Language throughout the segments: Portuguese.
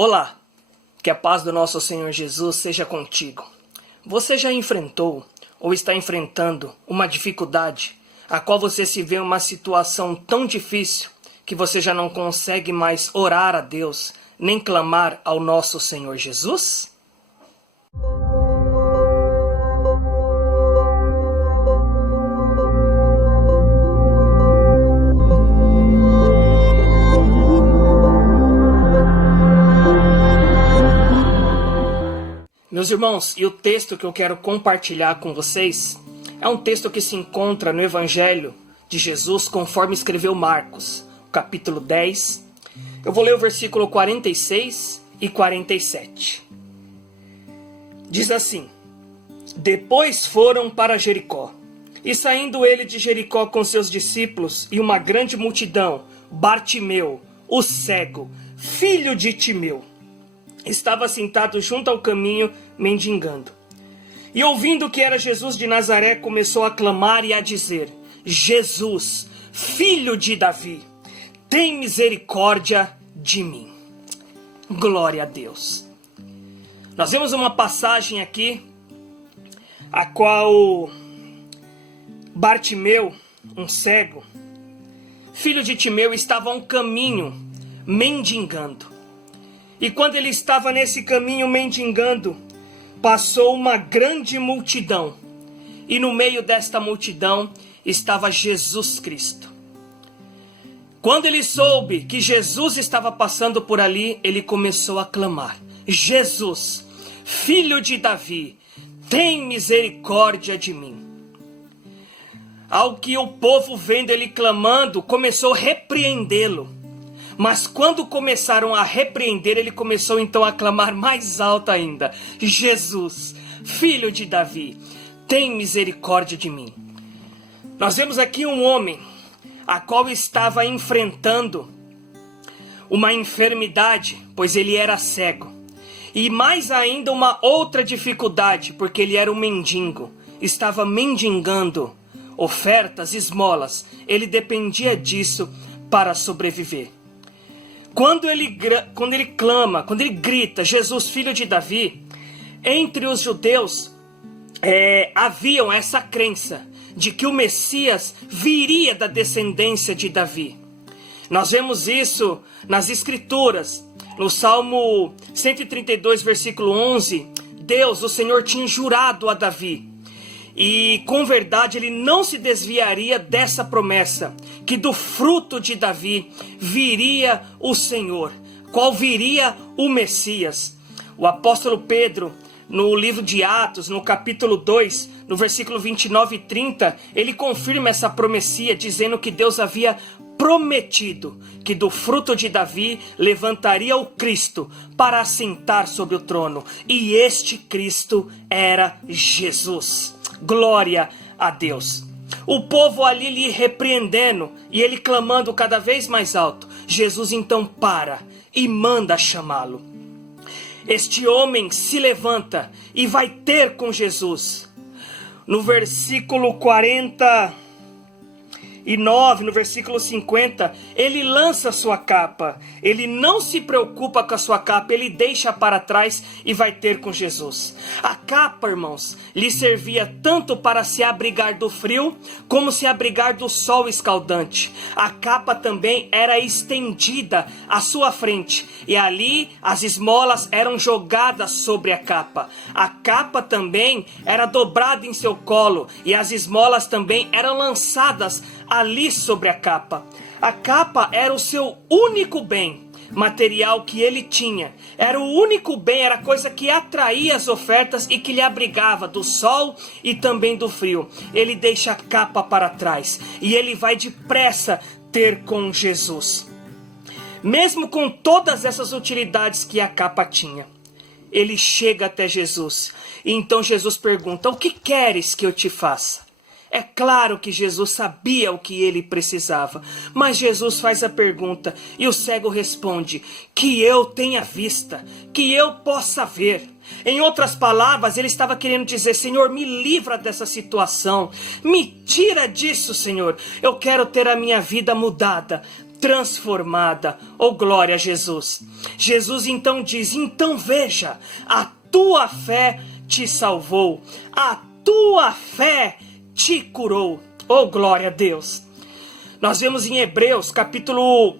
Olá, que a paz do nosso Senhor Jesus seja contigo. Você já enfrentou ou está enfrentando uma dificuldade, a qual você se vê em uma situação tão difícil que você já não consegue mais orar a Deus, nem clamar ao nosso Senhor Jesus? Meus irmãos, e o texto que eu quero compartilhar com vocês é um texto que se encontra no Evangelho de Jesus conforme escreveu Marcos, capítulo 10. Eu vou ler o versículo 46 e 47. Diz assim: Depois foram para Jericó, e saindo ele de Jericó com seus discípulos e uma grande multidão, Bartimeu, o cego, filho de Timeu, estava sentado junto ao caminho, mendigando. E ouvindo que era Jesus de Nazaré, começou a clamar e a dizer: Jesus, filho de Davi, tem misericórdia de mim. Glória a Deus. Nós vemos uma passagem aqui, a qual Bartimeu, um cego, filho de Timeu, estava a um caminho, mendigando. E quando ele estava nesse caminho mendigando, passou uma grande multidão. E no meio desta multidão estava Jesus Cristo. Quando ele soube que Jesus estava passando por ali, ele começou a clamar: Jesus, filho de Davi, tem misericórdia de mim. Ao que o povo, vendo ele clamando, começou a repreendê-lo. Mas quando começaram a repreender, ele começou então a clamar mais alto ainda: Jesus, filho de Davi, tem misericórdia de mim. Nós vemos aqui um homem, a qual estava enfrentando uma enfermidade, pois ele era cego. E mais ainda uma outra dificuldade, porque ele era um mendigo. Estava mendigando ofertas, esmolas. Ele dependia disso para sobreviver. Quando ele clama, quando ele grita, Jesus, filho de Davi, entre os judeus haviam essa crença de que o Messias viria da descendência de Davi. Nós vemos isso nas Escrituras, no Salmo 132, versículo 11, Deus, o Senhor, tinha jurado a Davi. E com verdade ele não se desviaria dessa promessa, que do fruto de Davi viria o Senhor, qual viria o Messias. O apóstolo Pedro, no livro de Atos, no capítulo 2, no versículo 29 e 30, ele confirma essa promessia, dizendo que Deus havia prometido que do fruto de Davi levantaria o Cristo para assentar sobre o trono. E este Cristo era Jesus. Glória a Deus. O povo ali lhe repreendendo e ele clamando cada vez mais alto. Jesus então para e manda chamá-lo. Este homem se levanta e vai ter com Jesus. No versículo 49, no versículo 50, ele lança sua capa. Ele não se preocupa com a sua capa, ele deixa para trás e vai ter com Jesus. A capa, irmãos, lhe servia tanto para se abrigar do frio, como se abrigar do sol escaldante. A capa também era estendida à sua frente, e ali as esmolas eram jogadas sobre a capa. A capa também era dobrada em seu colo, e as esmolas também eram lançadas ali sobre a capa. A capa era o seu único bem material que ele tinha. Era o único bem, era a coisa que atraía as ofertas e que lhe abrigava do sol e também do frio. Ele deixa a capa para trás e ele vai depressa ter com Jesus. Mesmo com todas essas utilidades que a capa tinha, ele chega até Jesus. E então Jesus pergunta: o que queres que eu te faça? É claro que Jesus sabia o que ele precisava, mas Jesus faz a pergunta e o cego responde: que eu tenha vista, que eu possa ver. Em outras palavras, ele estava querendo dizer: Senhor, me livra dessa situação, me tira disso, Senhor. Eu quero ter a minha vida mudada. transformada. Oh, glória a Jesus. Jesus então diz: então veja, a tua fé te salvou, a tua fé te curou. Oh, glória a Deus. Nós vemos em Hebreus capítulo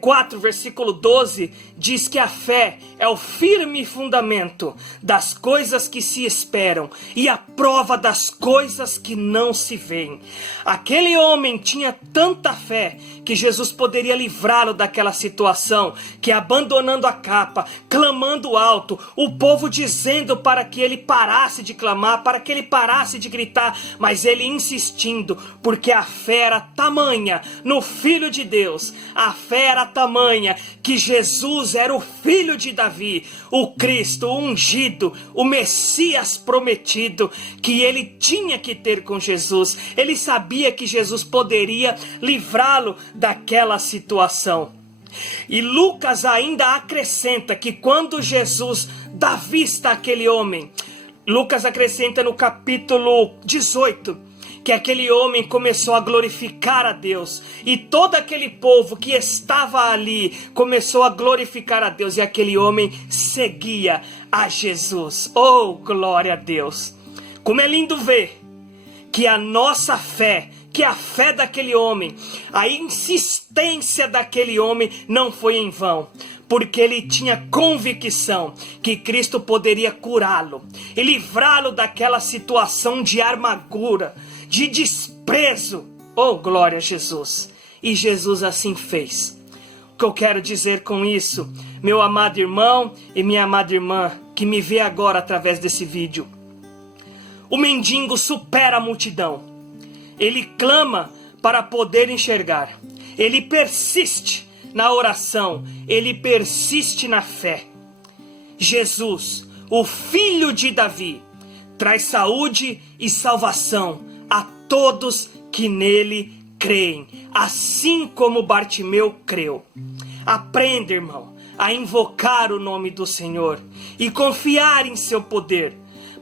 4, versículo 12, diz que a fé é o firme fundamento das coisas que se esperam e a prova das coisas que não se veem. Aquele homem tinha tanta fé que Jesus poderia livrá-lo daquela situação, que abandonando a capa, clamando alto, o povo dizendo para que ele parasse de clamar, para que ele parasse de gritar, mas ele insistindo, porque a fé era tamanha no Filho de Deus, a fé era tamanha que Jesus era o Filho de Davi, o Cristo, o ungido, o Messias prometido, que ele tinha que ter com Jesus. Ele sabia que Jesus poderia livrá-lo daquela situação. E Lucas ainda acrescenta que quando Jesus dá vista àquele homem, Lucas acrescenta no capítulo 18, que aquele homem começou a glorificar a Deus, e todo aquele povo que estava ali começou a glorificar a Deus, e aquele homem seguia a Jesus. Oh, glória a Deus! Como é lindo ver que a nossa fé, que a fé daquele homem, a insistência daquele homem não foi em vão, porque ele tinha convicção que Cristo poderia curá-lo e livrá-lo daquela situação de amargura, de desprezo. Oh, glória a Jesus! E Jesus assim fez. O que eu quero dizer com isso, meu amado irmão e minha amada irmã, que me vê agora através desse vídeo: o mendigo supera a multidão. Ele clama para poder enxergar. Ele persiste na oração. Ele persiste na fé. Jesus, o Filho de Davi, traz saúde e salvação a todos que nele creem, assim como Bartimeu creu. Aprenda, irmão, a invocar o nome do Senhor e confiar em seu poder,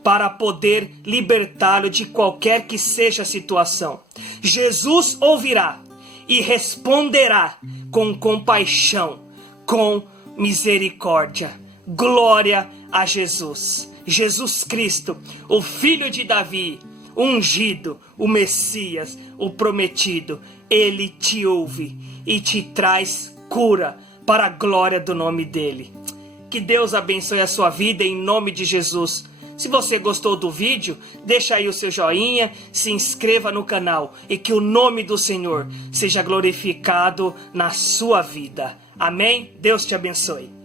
para poder libertá-lo de qualquer que seja a situação. Jesus ouvirá e responderá com compaixão, com misericórdia. Glória a Jesus. Jesus Cristo, o Filho de Davi, o ungido, o Messias, o prometido, ele te ouve e te traz cura para a glória do nome dele. Que Deus abençoe a sua vida em nome de Jesus. Se você gostou do vídeo, deixa aí o seu joinha, se inscreva no canal e que o nome do Senhor seja glorificado na sua vida. Amém? Deus te abençoe.